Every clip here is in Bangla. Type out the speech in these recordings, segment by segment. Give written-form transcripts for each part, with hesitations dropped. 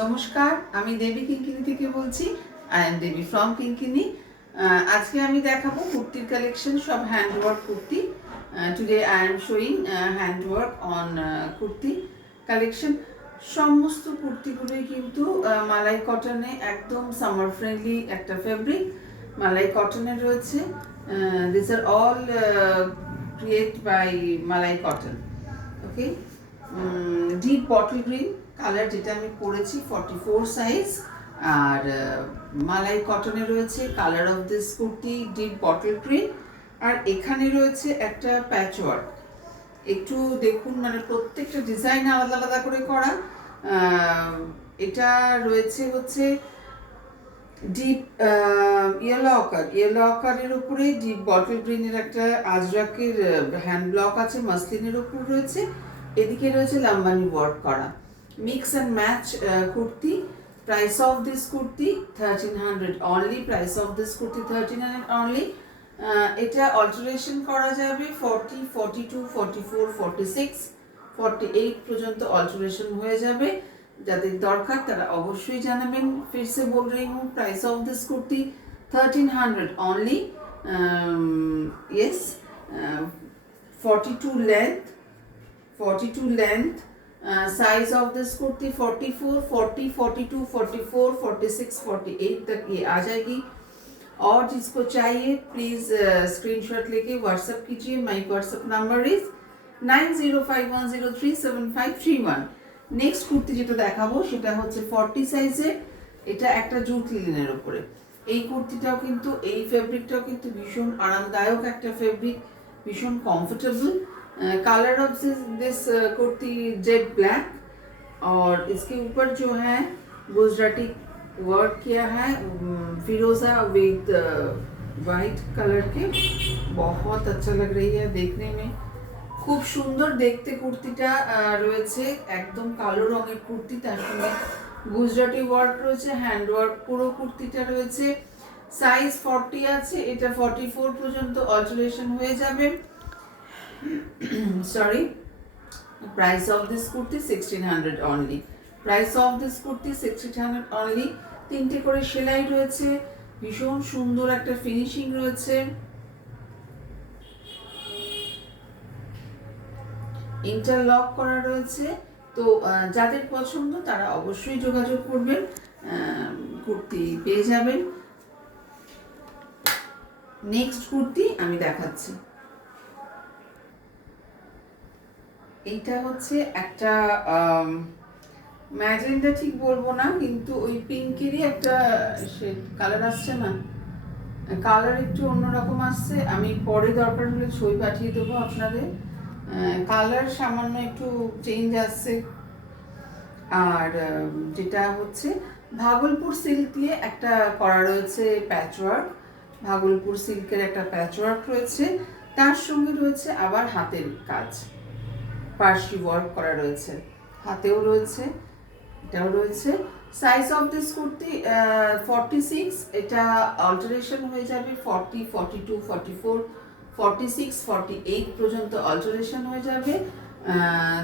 নমস্কার, আমি দেবী কিঙ্কিনি থেকে বলছি। I am Debi from Kinkini. আজকে আমি দেখাবো কুর্তির কালেকশন, সব handwork kurti. Today I am showing handwork on kurti collection. সমস্ত কুর্তিগুলোই কিন্তু মালাই কটনে, একদম সামার ফ্রেন্ডলি একটা ফেব্রিক মালাই কটনে রয়েছে। This are all create by malai cotton. Okay, deep bottle green colour, যেটা আমি পরেছি 44 সাইজ। আর মালাই কটনে রয়েছে colour of this kurti deep bottle green. আর এখানে রয়েছে একটা প্যাচ ওয়ার্ক। একটু দেখুন, মানে প্রত্যেকটা ডিজাইন আলাদা আলাদা করে করা। এটা রয়েছে হচ্ছে ডিপ ইয়েলো আকারের উপরে ডিপ বটল গ্রিনের একটা আজরাকের হ্যান্ড ব্লক আছে, মাসলিনের উপর রয়েছে। এদিকে রয়েছে লাম্বানি ওয়ার্ক করা, mix and match kurti. Price of this kurti 1300 only. Price of this kurti 1300 only. এটা অল্টারেশন করা যাবে 40, 42, 44, 46, 48 পর্যন্ত অল্টারেশন হয়ে যাবে। যাদের দরকার তারা অবশ্যই জানাবেন। फिर से बोल रही हूँ, price of this kurti 1300 only. Yes, 42 length, 42 length. Size of this kurti 44, 40, 42, 44, 46, 48 तक ये आ जाएगी। और जिसको चाहिए प्लीज़ स्क्रीनशॉट लेके व्हाट्सएप कीजिए। My WhatsApp number is 9051037531। Next kurti যেটা দেখাবো সেটা হচ্ছে 40 সাইজের। এটা একটা জুট লিনেনের উপরে। এই কুর্তিটাও কিন্তু, এই ফেব্রিকটাও কিন্তু ভীষণ আরামদায়ক একটা ফেব্রিক, भीषण comfortable. Colour of this kurti jet black, और इसके ऊपर जो है गुजराती वर्क किया है फिरोजा विद वाइट कलर के। बहुत अच्छा लग रही है देखने में, খুব সুন্দর দেখতে কুর্তিটা রয়েছে। একদম কালো রঙের কুর্তি, তার সঙ্গে গুজরাটি ওয়ার্ক রয়েছে, হ্যান্ড ওয়ার্ক পুরো কুর্তিটা রয়েছে। সাইজ 40 আছে, এটা 44 পর্যন্ত অল্টারেশন হয়ে যাবে। Sorry, price of this kurti 1600 only. Price of this kurti 1600 only. তিনটে করে সেলাই রয়েছে, ভীষণ সুন্দর একটা ফিনিশিং রয়েছে, ইন্টারলক করা রয়েছে। তো যাদের পছন্দ তারা অবশ্যই যোগাযোগ করবেন, কুর্তি পেয়ে যাবেন। নেক্সট কুর্তি আমি দেখাচ্ছি। এইটা হচ্ছে একটা ম্যাজেন্ডা ঠিক বলবো না, কিন্তু ওই পিঙ্কেরই একটা কালার আসছে না, কালার একটু অন্যরকম আসছে। আমি পরে দরকার হলে ছবি পাঠিয়ে দেবো আপনাদের। কালার সামান্য একটু চেঞ্জ আসছে। আর যেটা হচ্ছে ভাগলপুর সিল্ক দিয়ে একটা করা রয়েছে প্যাচওয়ার্ক, ভাগলপুর সিল্কের একটা প্যাচওয়ার্ক রয়েছে। তার সঙ্গে রয়েছে আবার হাতের কাজ, পার্সি ওয়ার্ক করা রয়েছে, হাতেও রয়েছে, এটাও রয়েছে। সাইজ অফ দিস কুর্তি 46, এটা অল্টারেশন হয়ে যাবে 40, 42, 44, 46, 48 পর্যন্ত অল্টারেশন হয়ে যাবে।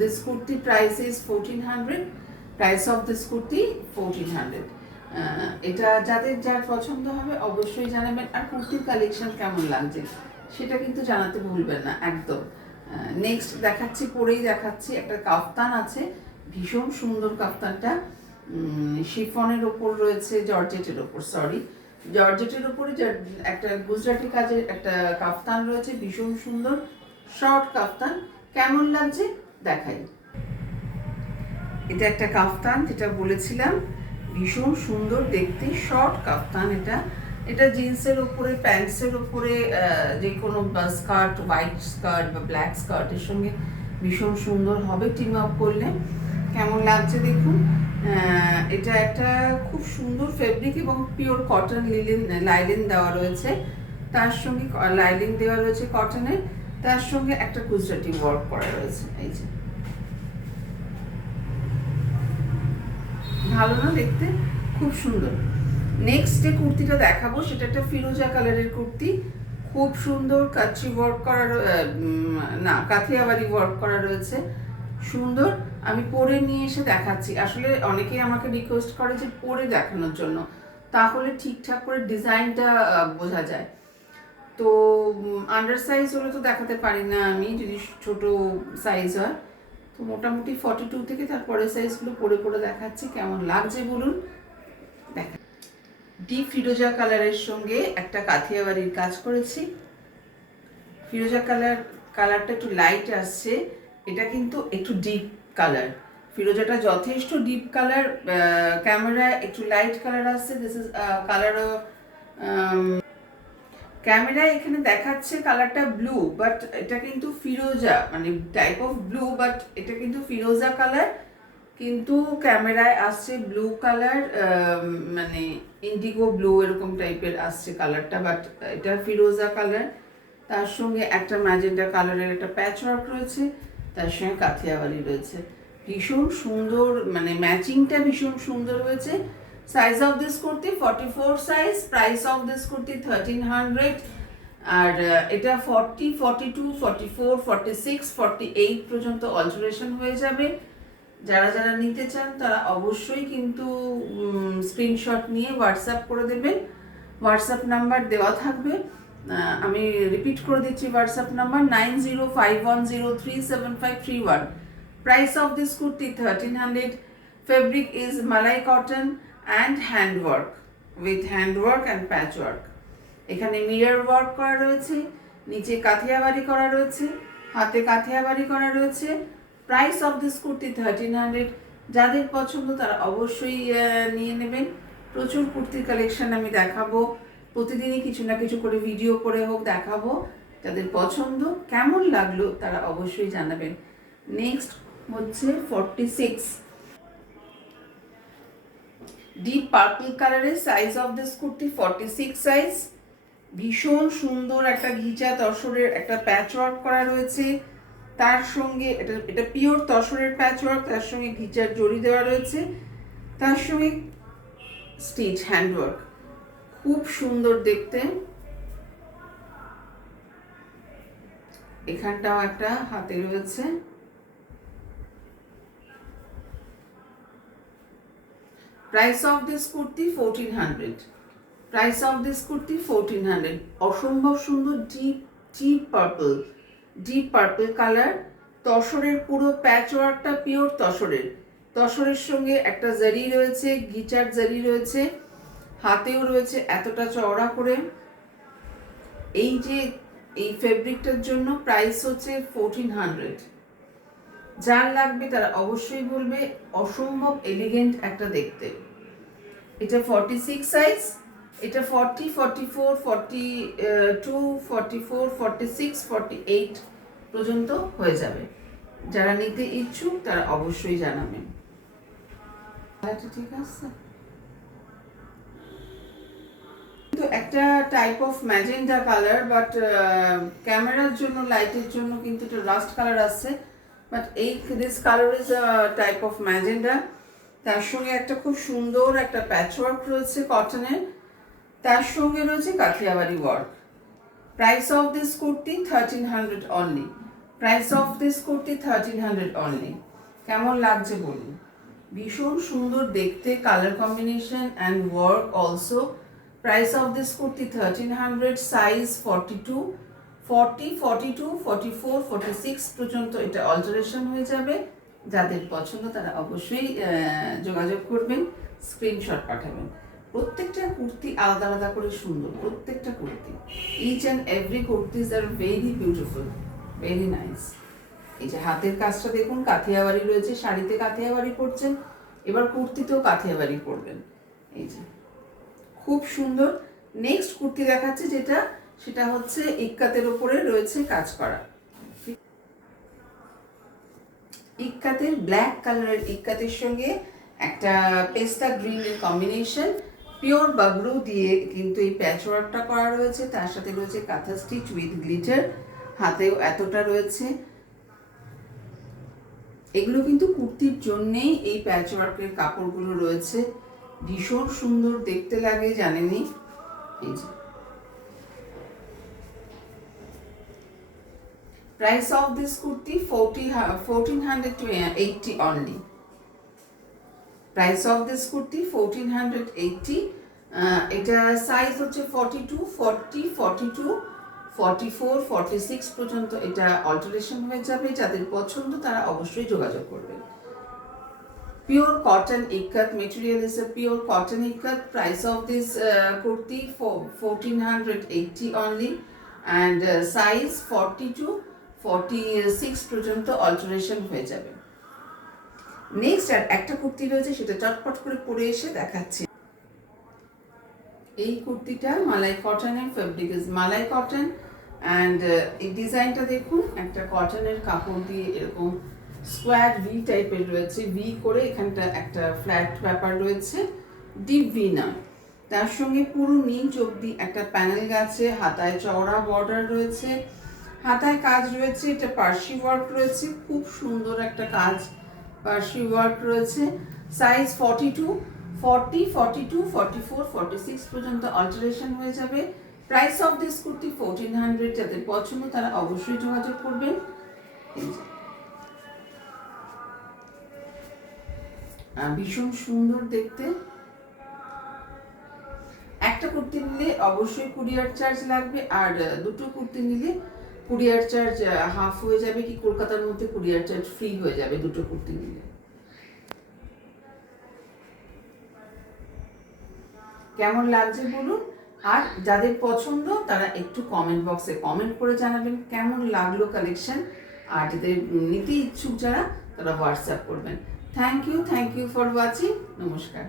This kurti price is 1400। Price of this kurti 1400। এটা যাদের যার পছন্দ হবে অবশ্যই জানাবেন। আর কুর্তির কালেকশন কেমন লাগছে সেটা কিন্তু জানাতে ভুলবেন না একদম। নেক্সট দেখাচ্ছি, পরেই দেখাচ্ছি। একটা কাফতান আছে, ভীষণ সুন্দর কাফতানটা। শিফনের ওপর রয়েছে, জর্জেটের ওপর, সরি জর্জেটের ওপরে একটা গুজরাটি কাজের একটা কাফতান রয়েছে, ভীষণ সুন্দর শর্ট কাফতান। কেমন লাগছে দেখাই। এটা একটা কাফতান, যেটা বলেছিলাম ভীষণ সুন্দর দেখতে, শর্ট কাফতান। এটা জিন্সের ওপরে, প্যান্টসের ওপরে, যে কোনো স্কার্ট, হোয়াইট স্কার্ট বা ব্ল্যাক স্কার্টের সঙ্গে ভীষণ সুন্দর হবে টিম আপ করলে। কেমন লাগছে দেখুন। এটা একটা খুব সুন্দর ফেব্রিক এবং পিওর কটন লাইলিন দেওয়া রয়েছে, তার সঙ্গে লাইলিন দেওয়া রয়েছে কটনের, তার সঙ্গে একটা গুজরাটি ওয়ার্ক করা রয়েছে। এই যে ভালো না দেখতে, খুব সুন্দর। নেক্সট যে কুর্তিটা দেখাবো সেটা একটা ফিরোজা কালারের কুর্তি, খুব সুন্দর কাচি ওয়ার্ক করা, না কাথিয়াবাড়ি ওয়ার্ক করা রয়েছে, সুন্দর। আমি পরে নিয়ে এসে দেখাচ্ছি। আসলে অনেকেই আমাকে রিকোয়েস্ট করে যে পরে দেখানোর জন্য, তাহলে ঠিকঠাক করে ডিজাইনটা বোঝা যায়। তো আন্ডার সাইজ হলে তো দেখাতে পারি না আমি, যদি ছোট সাইজ হয়। তো মোটামুটি 42 থেকে তারপরে সাইজগুলো পরে পরে দেখাচ্ছি, কেমন লাগছে বলুন। দেখা, ডিপ ফিরোজা কালারের সঙ্গে একটা কাথিয়াবাড়ির কাজ করেছি। ফিরোজা কালারটা একটু লাইট আসছে, এটা কিন্তু একটু ডিপ কালার। ফিরোজাটা যথেষ্ট ডিপ কালার, ক্যামেরায় একটু লাইট কালার আসছে। দিস ইজ কালার অফ, ক্যামেরায় এখানে দেখাচ্ছে কালারটা ব্লু, বাট এটা কিন্তু ফিরোজা, মানে টাইপ অফ ব্লু, বাট এটা কিন্তু ফিরোজা কালার। কিন্তু ক্যামেরায় আসছে ব্লু কালার, মানে ইন্ডিগো ব্লু এরকম টাইপের আসছে কালারটা, বাট এটা ফিরোজা কালার। তার সঙ্গে একটা ম্যাজেন্টা কালারের একটা প্যাচ ওয়ার্ক রয়েছে, তার সঙ্গে কাথিয়াওয়ালি রয়েছে। ভীষণ সুন্দর, মানে ম্যাচিংটা ভীষণ সুন্দর হয়েছে। Size of this kurti 44 size, price of this kurti 1300। আর এটা 40, 42, 44, 46, 48 পর্যন্ত অল্টারেশন হয়ে যাবে। যারা যারা নিতে চান তারা অবশ্যই কিন্তু স্ক্রিনশট নিয়ে হোয়াটসঅ্যাপ করে দেবেন। হোয়াটসঅ্যাপ নাম্বার দেওয়া থাকবে, আমি রিপিট করে দিচ্ছি। WhatsApp number 9051037531। Price of this kurti 1300। Fabric is malai cotton and handwork, with handwork and patch work. এখানে মিরর ওয়ার্ক করা রয়েছে, নিচে কাথিয়াবাড়ি করা রয়েছে, হাতে কাথিয়াবাড়ি করা রয়েছে। Price of this kurti 1300। যাদের পছন্দ তারা অবশ্যই নিয়ে নেবেন। প্রচুর কুর্তির কালেকশন আমি দেখাবো, প্রতিদিনই কিছু না কিছু করে ভিডিও করে হোক দেখাবো। যাদের পছন্দ, কেমন লাগলো তারা অবশ্যই জানাবেন। নেক্সট হচ্ছে 46, ডিপ পার্পল কালারের। Size of this kurti 46 size. ভীষণ সুন্দর একটা ঘিচা তসরের একটা প্যাচ ওয়ার্ক করা রয়েছে, তার সঙ্গে এটা পিওর তসরের প্যাচ ওয়ার্ক, তার সঙ্গে ঘিচার জড়ি দেওয়া রয়েছে, তার সঙ্গে স্টিচ হ্যান্ডওয়ার্ক। খুব সুন্দর দেখতে। এখানটাও একটা হাতে রয়েছে। Price of this kurti 1400। Price of this kurti 1400। অসম্ভব সুন্দর deep deep purple, deep purple colour. তসরের পুরো প্যাচ ওয়ার্কটা পিওর তসরের। তসরের সঙ্গে একটা জারি রয়েছে, গিচার জারি রয়েছে, হাতেও রয়েছে এতটা চওড়া করে। এই যে এই ফেব্রিকটার জন্য প্রাইস হচ্ছে 1400। যার লাগবে তারা অবশ্যই বলবে। অসম্ভব এলিগেন্ট একটা দেখতে। এটা 46 সাইজ, এটা 40, 44, 42, 44, 46, 48 পর্যন্ত হয়ে যাবে। যারা নিতে ইচ্ছুক তারা অবশ্যই জানাবেন। ঠিক আছে, তো একটা type of magenta colour, but ক্যামেরার জন্য লাইটের জন্য কিন্তু এটা রাস্ট কালার আসছে, but this colour is type of magenta. তার সঙ্গে একটা খুব সুন্দর একটা প্যাচ ওয়ার্ক রয়েছে কটনের, তার সঙ্গে রয়েছে Kathiawari work. Price of this kurti 1300 only. Price of this kurti 1300 only. কেমন লাগছে বলুন। ভীষণ সুন্দর দেখতে, colour combination and work also. Price of this kurti 1300। Size 42, 40, 42, 44, 46 পর্যন্ত এটা অল্টারেশন হয়ে যাবে। যাদের পছন্দ তারা অবশ্যই যোগাযোগ করবেন, স্ক্রিনশট পাঠাবেন। প্রত্যেকটা কুর্তি আলাদা আলাদা করে সুন্দর, প্রত্যেকটা kurti. Each and every kurtis are very beautiful, very nice. এই যে হাতের কাজটা দেখুন, কাথিয়াবাড়ি রয়েছে, শাড়িতে কাথিয়াবাড়ি পরছেন, এবার কুর্তিতেও কাথিয়াবাড়ি পরবেন। এই যে খুব সুন্দর। নেক্সট কুর্তি দেখাচ্ছে যেটা, সেটা হচ্ছে ইক্কাতের ওপরে রয়েছে কাজ করা। ইক্কাতের ব্ল্যাক কালারের ইক্কাতের সঙ্গে একটা পেস্তা গ্রিনের কম্বিনেশন, পিওর বাগরু দিয়ে কিন্তু এই প্যাচ ওয়ার্কটা করা রয়েছে। তার সাথে রয়েছে কাঁথা স্টিচ উইথ গ্লিটার, হাতেও এতটা রয়েছে। এগুলো কিন্তু কুর্তির জন্যেই এই প্যাচ ওয়ার্কের কাপড়গুলো রয়েছে। ভীষণ সুন্দর দেখতে লাগে, জানেনই। এই যে Price of this kurti 1480 only. Price of this kurti 1480. এটা সাইজ হচ্ছে 42, 40, 42, 44, 46 পর্যন্ত এটা অল্টারেশন হয়ে যাবে। যাদের পছন্দ তারা অবশ্যই যোগাযোগ করবেন। Pure cotton ikat material is a pure cotton ikat. Price of this kurti for 1480 only, and size 42, 46 পর্যন্ত অল্টারেশন হয়ে যাবে। নেক্সট আর একটা কুর্তি রয়েছে, সেটা চটপট করে পরে এসে দেখাচ্ছি। এই কুর্তিটা মালাই কটনের, fabric is malai cotton, and এই ডিজাইনটা দেখুন, একটা কটনের কাপড় দিয়ে এরকম স্কোয়ার ভি টাইপের রয়েছে, ভি করে এখানটা একটা ফ্ল্যাট ব্যাপার রয়েছে, ডিপ ভি নয়। তার সঙ্গে পুরো নিচ অব্দি একটা প্যানেল গেছে, হাতায় চওড়া বর্ডার রয়েছে, হাতায় কাজ রয়েছে, এটা পার্সি ওয়ার্ক রয়েছে, খুব সুন্দর একটা কাজ, পার্সি ওয়ার্ক রয়েছে। সাইজ 42, 40, 42, 44, 46 পর্যন্ত অল্টারেশন হয়ে যাবে। Price of this kurti 1400। যাদের পছন্দ তারা অবশ্যই যোগাযোগ করবেন। ভীষণ সুন্দর দেখতে। একটা কুর্তি নিলে অবশ্যই কুরিয়ার চার্জ লাগবে, আর দুটো কুর্তি নিলে কুরিয়ার চার্জ হাফ হয়ে যাবে, কি কলকাতার মধ্যে কুরিয়ার চার্জ ফ্রি হয়ে যাবে দুটো কুর্তি নিলে। কেমন লাগছে বলুন, আর যাদের পছন্দ তারা একটু কমেন্ট বক্সে কমেন্ট করে জানাবেন কেমন লাগলো কালেকশন, আর যাদের নিতে ইচ্ছুক যারা তারা হোয়াটসঅ্যাপ করবেন। Thank you for watching. নমস্কার।